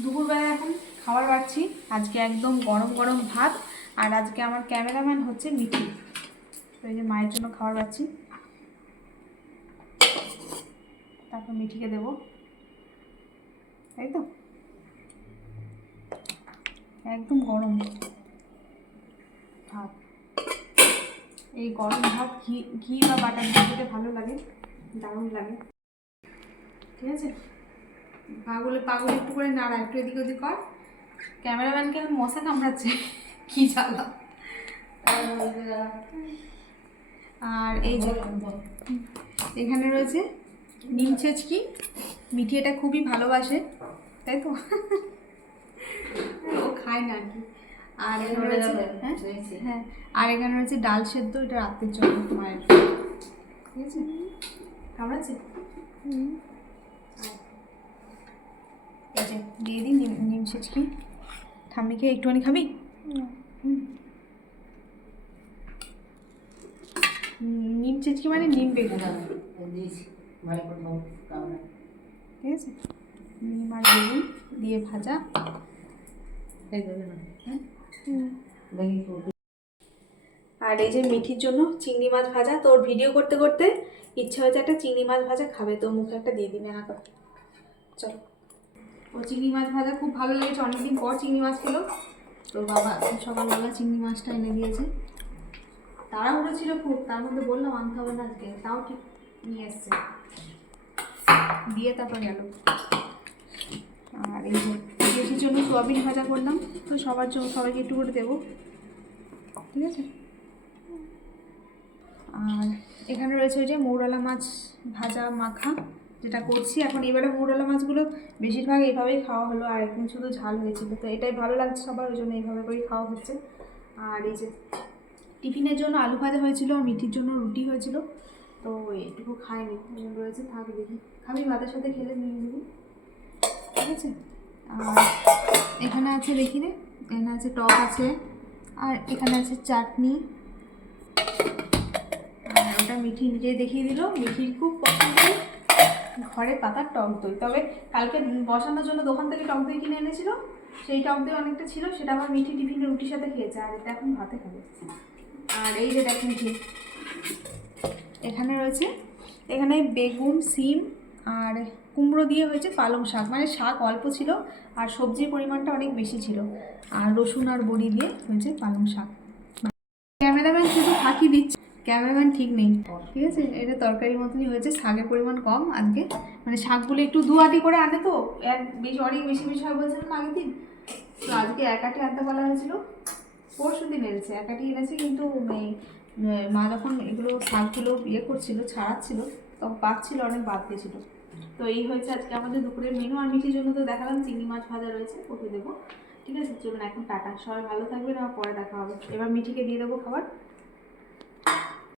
দুপুরবেলা এখন খাবার বাড়ছি। আজকে একদম গরম গরম ভাত, আর আজকে আমার ক্যামেরাম্যান হচ্ছে মিঠি। তো এই যে মায়ের জন্য খাবার বাড়ছি, তারপর মিঠিকে দেবো, তাই তো। একদম গরম ভাত, এই গরম ভাত ঘি ঘি বা বাটার দিয়ে খেতে ভালো লাগে, দারুণ লাগে। ঠিক আছে, পাগুলো একটু করে নাড়া, একটু এদিক ওদিক কর। ক্যামেরাম্যানকে এখন মশা কামড়াচ্ছে, কি জ্বালা। আর এই যে এখানে রয়েছে নিম ছেচকি, মিঠি এটা খুবই ভালোবাসে, তাই তো। ও খায় না আর কি। আর এখানে রয়েছে হ্যাঁ, আর এখানে রয়েছে ডাল সেদ্ধ, এটা রাতের জন্য মায়ের। ঠিক আছে, কামড়াচ্ছে। এই যে দিয়ে দিই নিম ছেচকি। ঠাম্মিকে একটুখানি খাবি? নিম ছেচকি মানে নিম বেগুন, ঠিক আছে। নিম আর বেগুন দিয়ে ভাজা। আর এই যে মিঠির জন্য চিংড়ি মাছ ভাজা। তোর ভিডিও করতে করতে ইচ্ছা হয়েছে একটা চিংড়ি মাছ ভাজা খাবে, তো মুখে একটা দিয়ে দিবে। হাঁকা চলো। ও চিংড়ি মাছ ভাজা খুব ভালো লেগেছে, অনেকদিন পর চিংড়ি মাছ খেলো। তো বাবা সকালবেলা চিংড়ি মাছটা এনে দিয়েছে, তাড়াহুড়ো ছিল খুব, তার মধ্যে বললাম আনতে হবে না আজকে, তাও ঠিক নিয়ে এসছে, দিয়ে তারপর গেল। আর এই যে বেশির জন্য সোয়াবিন ভাজা করলাম, তো সবার জন্য সবাইকে একটু করে দেবো, ঠিক আছে। আর এখানে রয়েছে ওই যে মৌরলা মাছ ভাজা মাখা, যেটা করছি এখন। এবারে মৌরলা মাছগুলো বেশিরভাগ এইভাবেই খাওয়া হলো, আর একদিন শুধু ঝাল হয়েছিল, তো এটাই ভালো লাগছে সবার, ওই জন্য এইভাবে করেই খাওয়া হচ্ছে। আর এই যে টিফিনের জন্য আলু ভাজা হয়েছিল, আর মিঠির জন্য রুটি হয়েছিল, তো এইটুকু খাইনি, রয়েছে, থাক দেখি খাবি ভাতের সাথে খেলে নিয়ে নিবি, ঠিক আছে। আর এখানে আছে দেখি রে, এখানে আছে টক আছে, আর এখানে আছে চাটনি। আর ওটা মিঠি নিজেই দেখিয়ে দিল, মিঠির খুব পছন্দের ঘরে পাতার টক দই। তবে কালকে বসানোর জন্য দোকান থেকে টক দই কিনে এনেছিল, সেই টক দই অনেকটা ছিল, সেটা আবার মিঠি টিফিনে রুটির সাথে খেয়েছে, আর এটা এখন ভাতে খাবে। আর এই যে দেখ মিঠি, এখানে রয়েছে, এখানে বেগুন, সিম আর কুমড়ো দিয়ে হয়েছে পালং শাক, মানে শাক অল্প ছিল আর সবজির পরিমাণটা অনেক বেশি ছিল, আর রসুন আর বড়ি দিয়ে হয়েছে পালং শাক। ক্যামেরাম্যান শুধু ফাঁকি দিচ্ছে, ক্যামেরাম্যান ঠিক নেই, ঠিক আছে। এটা তরকারির মতনই হয়েছে, শাকের পরিমাণ কম আজকে, মানে শাকগুলো একটু দু আটি করে আনে, তো অনেক বেশি বেশি হয় বলছিলাম না আগের দিন, তো আজকে এক আটি আনতে বলা হয়েছিল, পরশু দিন এনেছে এক আটি এনেছে, কিন্তু মা যখন এগুলো শাকগুলো করছিল, ছাড়াচ্ছিল, তখন পাচ্ছিল, অনেক বাদ দিয়েছিল। তো এই হয়েছে আজকে আমাদের দুপুরের মেনু। আর মিঠির জন্য তো দেখালাম চিংড়ি মাছ ভাজা রয়েছে, ওকে দেবো, ঠিক আছে। চলুন এখন টাটা, সবাই ভালো থাকবেন, আমার পরে দেখা হবে। এবার মিঠিকে দিয়ে দেবো খাবার।